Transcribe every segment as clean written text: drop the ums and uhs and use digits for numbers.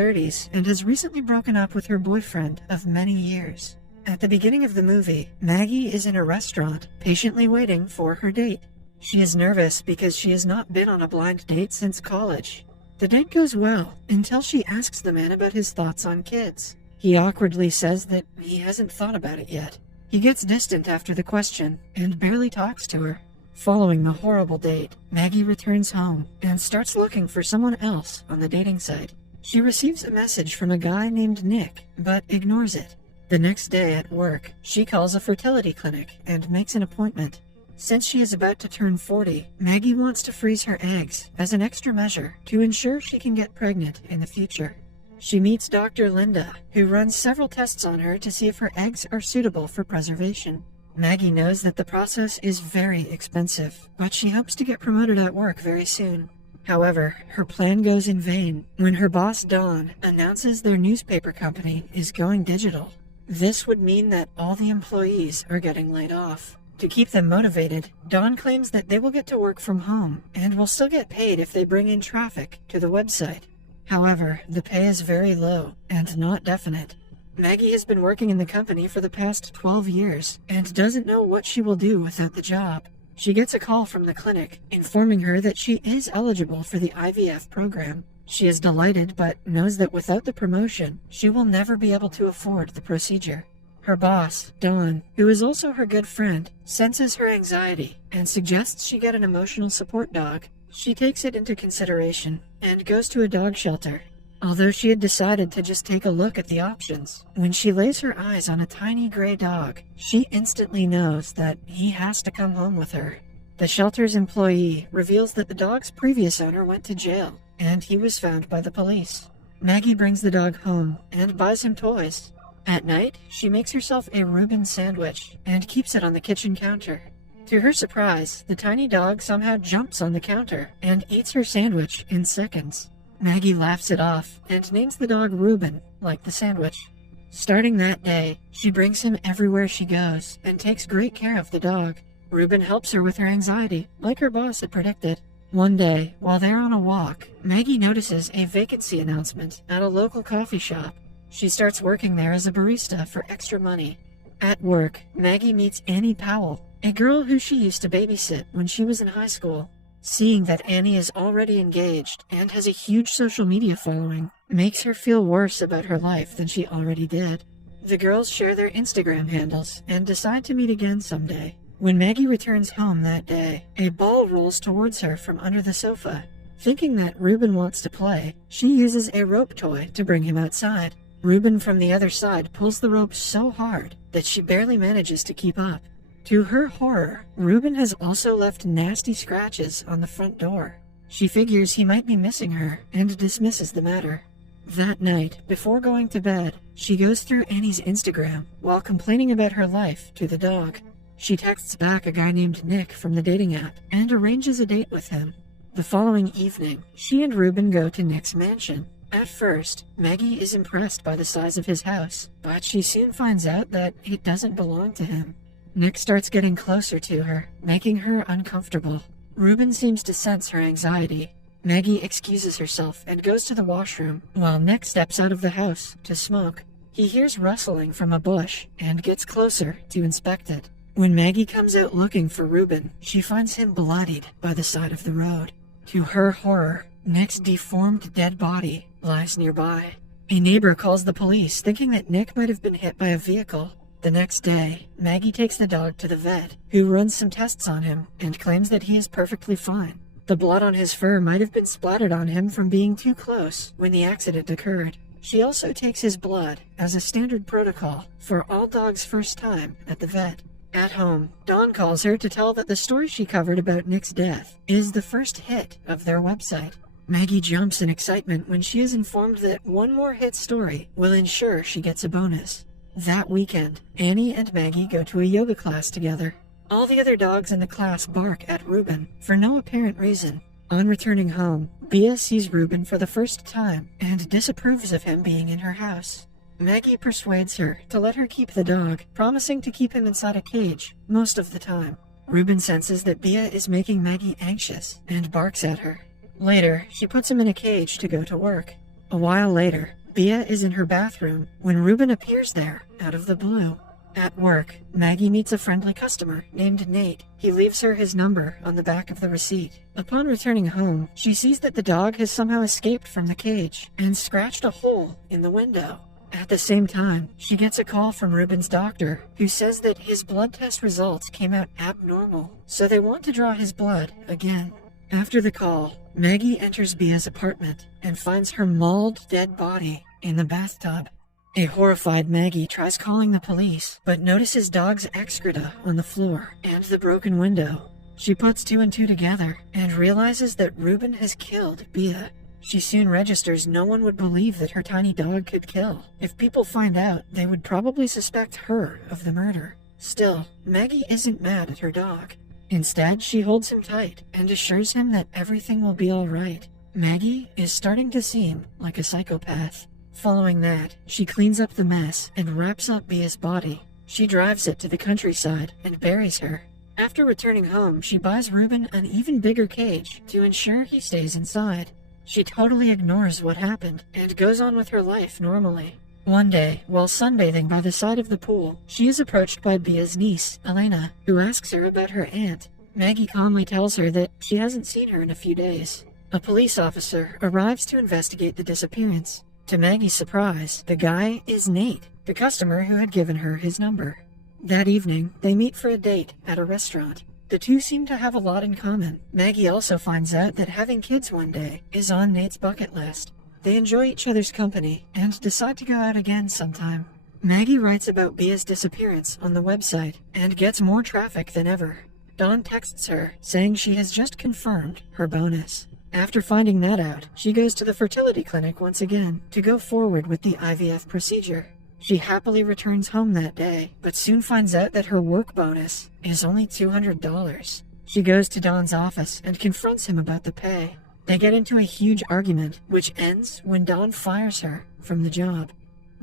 30s and has recently broken up with her boyfriend of many years. At the beginning of the movie, Maggie is in a restaurant, patiently waiting for her date. She is nervous because she has not been on a blind date since college. The date goes well until she asks the man about his thoughts on kids. He awkwardly says that he hasn't thought about it yet. He gets distant after the question and barely talks to her. Following the horrible date, Maggie returns home and starts looking for someone else on the dating site. She receives a message from a guy named Nick, but ignores it. The next day at work, she calls a fertility clinic and makes an appointment. Since she is about to turn 40, Maggie wants to freeze her eggs as an extra measure to ensure she can get pregnant in the future. She meets Dr. Linda, who runs several tests on her to see if her eggs are suitable for preservation. Maggie knows that the process is very expensive, but she hopes to get promoted at work very soon. However, her plan goes in vain when her boss Dawn announces their newspaper company is going digital. This would mean that all the employees are getting laid off. To keep them motivated, Dawn claims that they will get to work from home and will still get paid if they bring in traffic to the website. However, the pay is very low and not definite. Maggie has been working in the company for the past 12 years and doesn't know what she will do without the job. She gets a call from the clinic informing her that she is eligible for the IVF program. She is delighted but knows that without the promotion, she will never be able to afford the procedure. Her boss, Dawn, who is also her good friend, senses her anxiety and suggests she get an emotional support dog. She takes it into consideration and goes to a dog shelter. Although she had decided to just take a look at the options, when she lays her eyes on a tiny gray dog, she instantly knows that he has to come home with her. The shelter's employee reveals that the dog's previous owner went to jail, and he was found by the police. Maggie brings the dog home and buys him toys. At night, she makes herself a Reuben sandwich and keeps it on the kitchen counter. To her surprise, the tiny dog somehow jumps on the counter and eats her sandwich in seconds. Maggie laughs it off and names the dog Reuben, like the sandwich. Starting that day, she brings him everywhere she goes and takes great care of the dog. Reuben helps her with her anxiety, like her boss had predicted. One day, while they're on a walk, Maggie notices a vacancy announcement at a local coffee shop. She starts working there as a barista for extra money. At work, Maggie meets Annie Powell, a girl who she used to babysit when she was in high school. Seeing that Annie is already engaged and has a huge social media following makes her feel worse about her life than she already did. The girls share their Instagram handles and decide to meet again someday. When Maggie returns home that day, a ball rolls towards her from under the sofa. Thinking that Reuben wants to play, she uses a rope toy to bring him outside. Reuben from the other side pulls the rope so hard that she barely manages to keep up. To her horror, Reuben has also left nasty scratches on the front door. She figures he might be missing her and dismisses the matter. That night, before going to bed, she goes through Annie's Instagram while complaining about her life to the dog. She texts back a guy named Nick from the dating app and arranges a date with him. The following evening, she and Reuben go to Nick's mansion. At first, Maggie is impressed by the size of his house, but she soon finds out that it doesn't belong to him. Nick starts getting closer to her, making her uncomfortable. Reuben seems to sense her anxiety. Maggie excuses herself and goes to the washroom, while Nick steps out of the house to smoke. He hears rustling from a bush and gets closer to inspect it. When Maggie comes out looking for Reuben, she finds him bloodied by the side of the road. To her horror, Nick's deformed dead body lies nearby. A neighbor calls the police, thinking that Nick might have been hit by a vehicle. The next day, Maggie takes the dog to the vet, who runs some tests on him and claims that he is perfectly fine. The blood on his fur might have been splattered on him from being too close when the accident occurred. She also takes his blood as a standard protocol for all dogs' first time at the vet. At home, Dawn calls her to tell that the story she covered about Nick's death is the first hit of their website. Maggie jumps in excitement when she is informed that one more hit story will ensure she gets a bonus. That weekend, Annie and Maggie go to a yoga class together. All the other dogs in the class bark at Reuben for no apparent reason. On returning home, Bea sees Reuben for the first time and disapproves of him being in her house. Maggie persuades her to let her keep the dog, promising to keep him inside a cage most of the time. Reuben senses that Bea is making Maggie anxious and barks at her. Later, she puts him in a cage to go to work. A while later, Bea is in her bathroom when Ruben appears there out of the blue. At work, Maggie meets a friendly customer named Nate. He leaves her his number on the back of the receipt. Upon returning home, she sees that the dog has somehow escaped from the cage and scratched a hole in the window. At the same time, she gets a call from Ruben's doctor, who says that his blood test results came out abnormal, so they want to draw his blood again. After the call, Maggie enters Bea's apartment and finds her mauled dead body in the bathtub. A horrified Maggie tries calling the police, but notices dog's excreta on the floor and the broken window. She puts two and two together and realizes that Ruben has killed Bea. She soon registers no one would believe that her tiny dog could kill. If people find out, they would probably suspect her of the murder. Still, Maggie isn't mad at her dog. Instead, she holds him tight and assures him that everything will be all right. Maggie is starting to seem like a psychopath. Following that, she cleans up the mess and wraps up Bea's body. She drives it to the countryside and buries her. After returning home, she buys Ruben an even bigger cage to ensure he stays inside. She totally ignores what happened and goes on with her life normally. One day, while sunbathing by the side of the pool, she is approached by Bea's niece, Elena, who asks her about her aunt. Maggie calmly tells her that she hasn't seen her in a few days. A police officer arrives to investigate the disappearance. To Maggie's surprise, the guy is Nate, the customer who had given her his number. That evening, they meet for a date at a restaurant. The two seem to have a lot in common. Maggie also finds out that having kids one day is on Nate's bucket list. They enjoy each other's company and decide to go out again sometime. Maggie writes about Bea's disappearance on the website and gets more traffic than ever. Dawn texts her, saying she has just confirmed her bonus. After finding that out, she goes to the fertility clinic once again to go forward with the IVF procedure. She happily returns home that day, but soon finds out that her work bonus is only $200. She goes to Dawn's office and confronts him about the pay. They get into a huge argument, which ends when Dawn fires her from the job.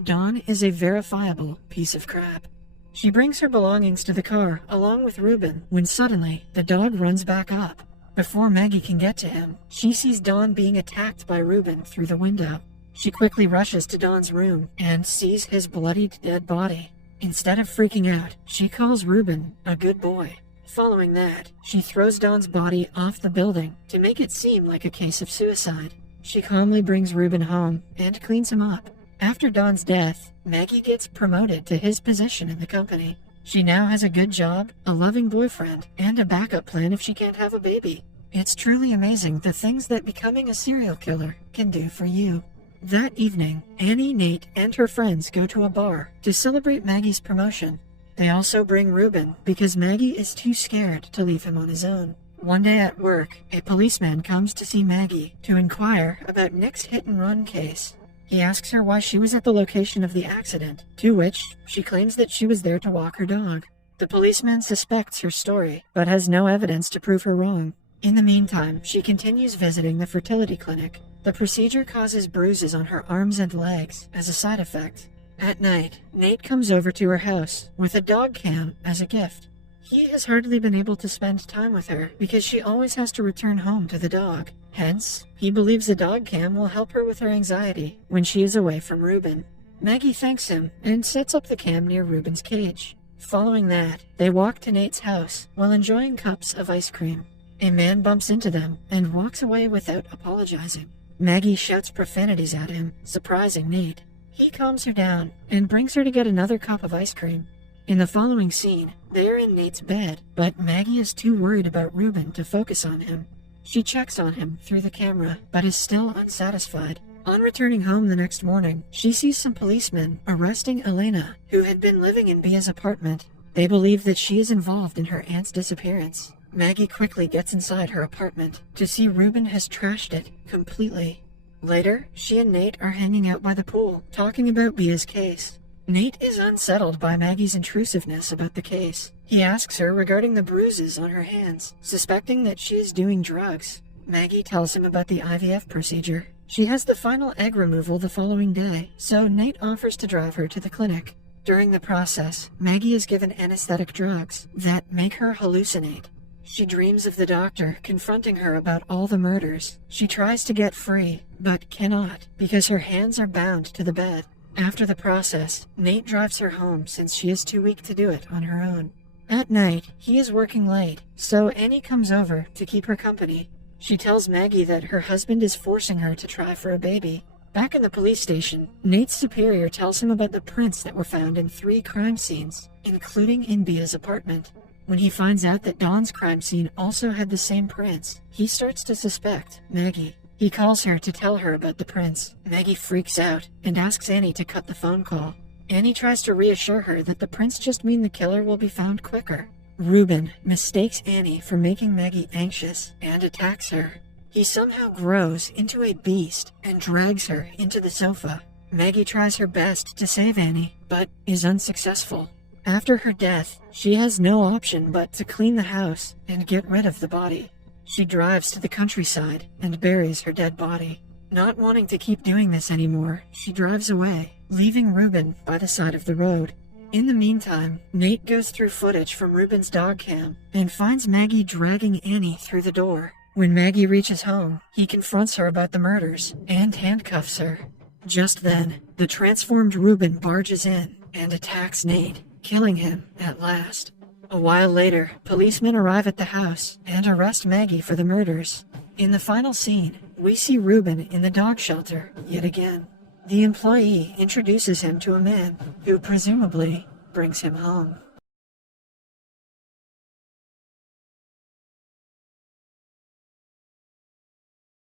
Dawn is a verifiable piece of crap. She brings her belongings to the car along with Ruben when suddenly the dog runs back up. Before Maggie can get to him, she sees Dawn being attacked by Ruben through the window. She quickly rushes to Dawn's room and sees his bloodied dead body. Instead of freaking out, she calls Ruben a good boy. Following that, she throws Dawn's body off the building to make it seem like a case of suicide. She calmly brings Ruben home and cleans him up. After Dawn's death, Maggie gets promoted to his position in the company. She now has a good job, a loving boyfriend, and a backup plan if she can't have a baby. It's truly amazing the things that becoming a serial killer can do for you. That evening, Annie, Nate, and her friends go to a bar to celebrate Maggie's promotion. They also bring Ruben because Maggie is too scared to leave him on his own. One day at work, a policeman comes to see Maggie to inquire about Nick's hit-and-run case. He asks her why she was at the location of the accident, to which she claims that she was there to walk her dog. The policeman suspects her story, but has no evidence to prove her wrong. In the meantime, she continues visiting the fertility clinic. The procedure causes bruises on her arms and legs as a side effect. At night, Nate comes over to her house with a dog cam as a gift. He has hardly been able to spend time with her because she always has to return home to the dog. Hence, he believes the dog cam will help her with her anxiety when she is away from Ruben. Maggie thanks him and sets up the cam near Ruben's cage. Following that, they walk to Nate's house while enjoying cups of ice cream. A man bumps into them and walks away without apologizing. Maggie shouts profanities at him, surprising Nate. He calms her down and brings her to get another cup of ice cream. In the following scene, they are in Nate's bed, but Maggie is too worried about Ruben to focus on him. She checks on him through the camera, but is still unsatisfied. On returning home the next morning, she sees some policemen arresting Elena, who had been living in Bea's apartment. They believe that she is involved in her aunt's disappearance. Maggie quickly gets inside her apartment to see Ruben has trashed it completely. Later, she and Nate are hanging out by the pool, talking about Bea's case. Nate is unsettled by Maggie's intrusiveness about the case. He asks her regarding the bruises on her hands, suspecting that she is doing drugs. Maggie tells him about the IVF procedure. She has the final egg removal the following day, so Nate offers to drive her to the clinic. During the process, Maggie is given anesthetic drugs that make her hallucinate. She dreams of the doctor confronting her about all the murders. She tries to get free, but cannot because her hands are bound to the bed. After the process, Nate drives her home since she is too weak to do it on her own. At night, he is working late, so Annie comes over to keep her company. She tells Maggie that her husband is forcing her to try for a baby. Back in the police station, Nate's superior tells him about the prints that were found in 3 crime scenes, including in Bia's apartment. When he finds out that Dawn's crime scene also had the same prints, he starts to suspect Maggie. He calls her to tell her about the prints. Maggie freaks out and asks Annie to cut the phone call. Annie tries to reassure her that the prints just mean the killer will be found quicker. Ruben mistakes Annie for making Maggie anxious and attacks her. He somehow grows into a beast and drags her into the sofa. Maggie tries her best to save Annie, but is unsuccessful. After her death, she has no option but to clean the house and get rid of the body. She drives to the countryside and buries her dead body. Not wanting to keep doing this anymore, she drives away, leaving Ruben by the side of the road. In the meantime, Nate goes through footage from Ruben's dog cam and finds Maggie dragging Annie through the door. When Maggie reaches home, he confronts her about the murders and handcuffs her. Just then, the transformed Ruben barges in and attacks Nate, killing him at last. A while later, policemen arrive at the house and arrest Maggie for the murders. In the final scene, we see Ruben in the dog shelter yet again. The employee introduces him to a man who presumably brings him home.